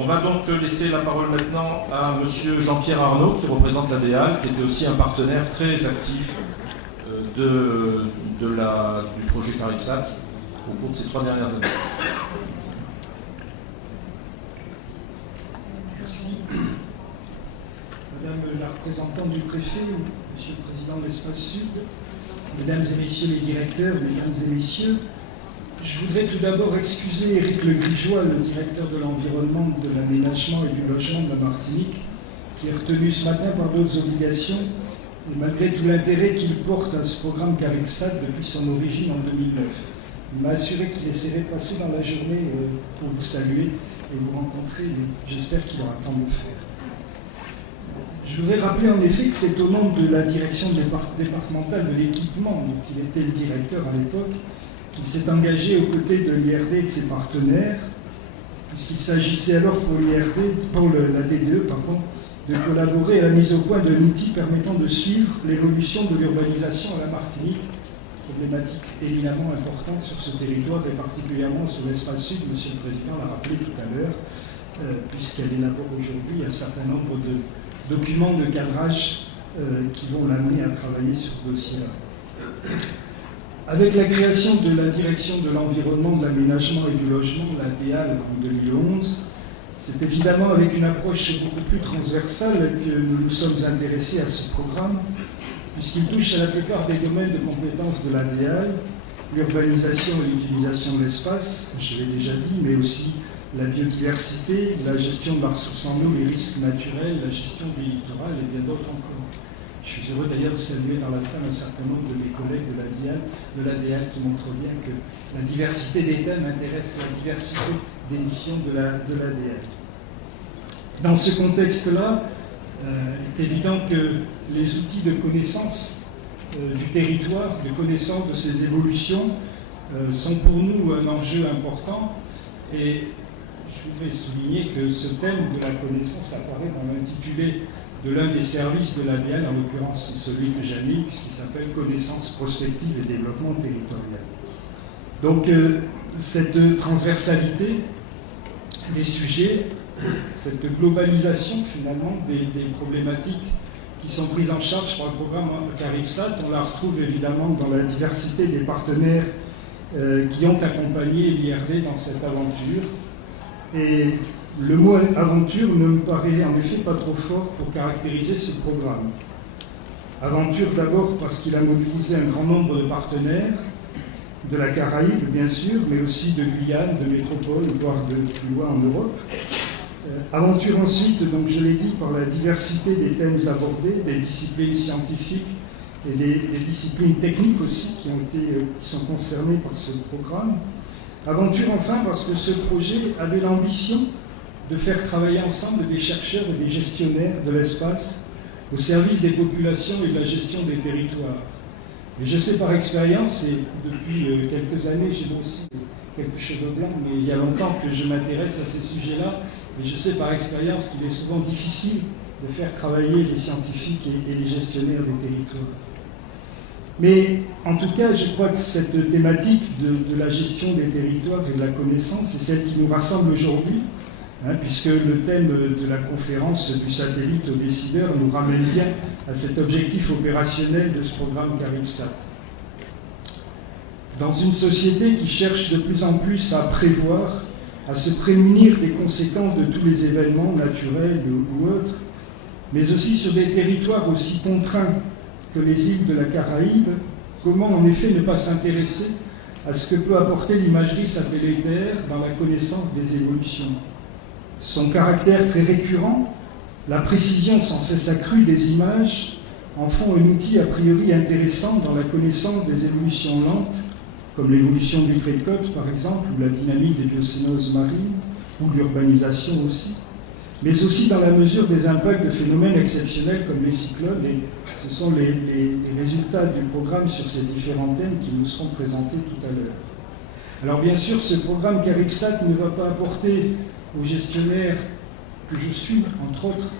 On va donc laisser la parole maintenant à monsieur Jean-Pierre Arnaud, qui représente l'ADEAL, qui était aussi un partenaire très actif du projet CARIPSAT au cours de ces 3 dernières années. Merci. Madame la représentante du préfet, monsieur le président de l'Espace Sud, mesdames et messieurs les directeurs, mesdames et messieurs, je voudrais tout d'abord excuser Éric Le Grigeois, le directeur de l'environnement, de l'aménagement et du logement de la Martinique, qui est retenu ce matin par d'autres obligations, et malgré tout l'intérêt qu'il porte à ce programme CARIPSAT depuis son origine en 2009. Il m'a assuré qu'il essaierait de passer dans la journée pour vous saluer et vous rencontrer, et j'espère qu'il aura le temps de le faire. Je voudrais rappeler en effet que c'est au nom de la direction départementale de l'équipement, dont il était le directeur à l'époque, qu'il s'est engagé aux côtés de l'IRD et de ses partenaires, puisqu'il s'agissait alors pour la DDE, de collaborer à la mise au point d'un outil permettant de suivre l'évolution de l'urbanisation à la Martinique, problématique éminemment importante sur ce territoire et particulièrement sur l'espace sud, monsieur le Président l'a rappelé tout à l'heure, puisqu'elle élabore aujourd'hui un certain nombre de documents de cadrage qui vont l'amener à travailler sur ce dossier-là. Avec la création de la direction de l'environnement, de l'aménagement et du logement, l'ADEAL, en 2011, c'est évidemment avec une approche beaucoup plus transversale que nous nous sommes intéressés à ce programme, puisqu'il touche à la plupart des domaines de compétences de l'ADEAL, l'urbanisation et l'utilisation de l'espace, je l'ai déjà dit, mais aussi la biodiversité, la gestion de la ressource en eau, les risques naturels, la gestion du littoral et bien d'autres encore. Je suis heureux d'ailleurs de saluer dans la salle un certain nombre de mes collègues de l'ADEAL qui montrent bien que la diversité des thèmes intéresse la diversité des missions de l'ADEAL. Dans ce contexte-là, il est évident que les outils de connaissance du territoire, de connaissance de ses évolutions, sont pour nous un enjeu important. Et je voudrais souligner que ce thème de la connaissance apparaît dans l'intitulé de l'un des services de l'ADEAL, en l'occurrence celui que j'anime, puisqu'il s'appelle Connaissance prospective et développement territorial. Donc cette transversalité des sujets, cette globalisation finalement des problématiques qui sont prises en charge par le programme CARIPSAT, on la retrouve évidemment dans la diversité des partenaires qui ont accompagné l'IRD dans cette aventure. Et le mot aventure ne me paraît en effet pas trop fort pour caractériser ce programme. Aventure d'abord parce qu'il a mobilisé un grand nombre de partenaires, de la Caraïbe bien sûr, mais aussi de Guyane, de métropole, voire de plus loin en Europe. Aventure ensuite, donc je l'ai dit, par la diversité des thèmes abordés, des disciplines scientifiques et des disciplines techniques aussi qui sont concernées par ce programme. Aventure enfin parce que ce projet avait l'ambition de faire travailler ensemble des chercheurs et des gestionnaires de l'espace au service des populations et de la gestion des territoires. Et je sais par expérience, et depuis quelques années, j'ai aussi quelques cheveux blancs, mais il y a longtemps que je m'intéresse à ces sujets-là, et je sais par expérience qu'il est souvent difficile de faire travailler les scientifiques et les gestionnaires des territoires. Mais en tout cas, je crois que cette thématique de la gestion des territoires et de la connaissance, c'est celle qui nous rassemble aujourd'hui, puisque le thème de la conférence du satellite aux décideurs nous ramène bien à cet objectif opérationnel de ce programme CARIPSAT. Dans une société qui cherche de plus en plus à prévoir, à se prémunir des conséquences de tous les événements naturels ou autres, mais aussi sur des territoires aussi contraints que les îles de la Caraïbe, comment en effet ne pas s'intéresser à ce que peut apporter l'imagerie satellitaire dans la connaissance des évolutions. Son caractère très récurrent, la précision sans cesse accrue des images en font un outil a priori intéressant dans la connaissance des évolutions lentes, comme l'évolution du trait de côte par exemple, ou la dynamique des biocénoses marines, ou l'urbanisation aussi, mais aussi dans la mesure des impacts de phénomènes exceptionnels comme les cyclones, et ce sont les résultats du programme sur ces différents thèmes qui nous seront présentés tout à l'heure. Alors bien sûr, ce programme CARIPSAT ne va pas apporter aux gestionnaires que je suis, entre autres,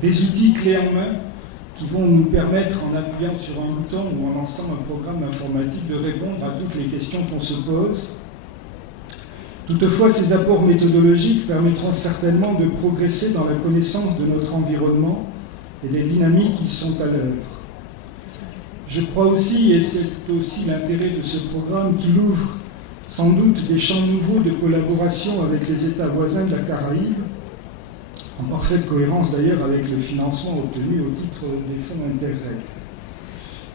des outils clés en main qui vont nous permettre, en appuyant sur un bouton ou en lançant un programme informatique, de répondre à toutes les questions qu'on se pose. Toutefois, ces apports méthodologiques permettront certainement de progresser dans la connaissance de notre environnement et des dynamiques qui sont à l'œuvre. Je crois aussi, et c'est aussi l'intérêt de ce programme, qu'il ouvre sans doute des champs nouveaux de collaboration avec les États voisins de la Caraïbe, en parfaite cohérence d'ailleurs avec le financement obtenu au titre des fonds Interreg.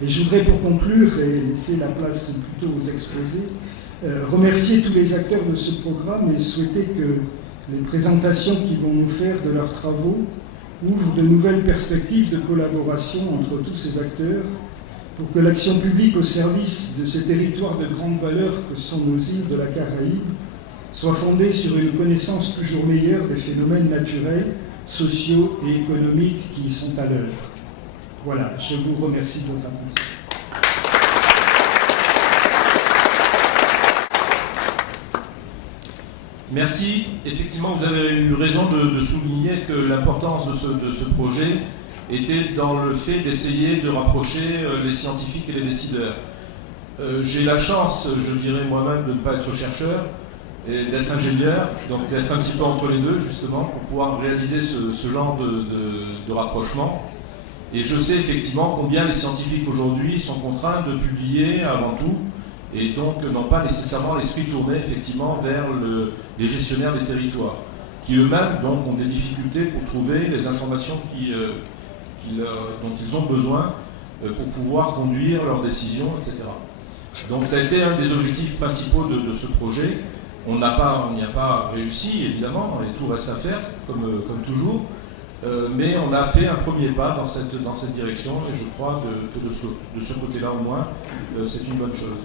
Et je voudrais pour conclure, et laisser la place plutôt aux exposés, remercier tous les acteurs de ce programme et souhaiter que les présentations qu'ils vont nous faire de leurs travaux ouvrent de nouvelles perspectives de collaboration entre tous ces acteurs pour que l'action publique au service de ces territoires de grande valeur que sont nos îles de la Caraïbe soit fondée sur une connaissance toujours meilleure des phénomènes naturels, sociaux et économiques qui y sont à l'œuvre. Voilà, je vous remercie de votre attention. Merci. Effectivement, vous avez eu raison de souligner que l'importance de ce projet était dans le fait d'essayer de rapprocher les scientifiques et les décideurs. J'ai la chance, je dirais moi-même, de ne pas être chercheur et d'être ingénieur, donc d'être un petit peu entre les deux, justement, pour pouvoir réaliser ce genre de rapprochement. Et je sais effectivement combien les scientifiques aujourd'hui sont contraints de publier avant tout, et donc n'ont pas nécessairement l'esprit tourné effectivement vers les gestionnaires des territoires, qui eux-mêmes donc ont des difficultés pour trouver les informations dont ils ont besoin pour pouvoir conduire leurs décisions, etc. Donc ça a été un des objectifs principaux de ce projet. On n'y a pas réussi, évidemment, et tout reste à faire, comme toujours, mais on a fait un premier pas dans cette direction, et je crois que de ce côté-là au moins, c'est une bonne chose.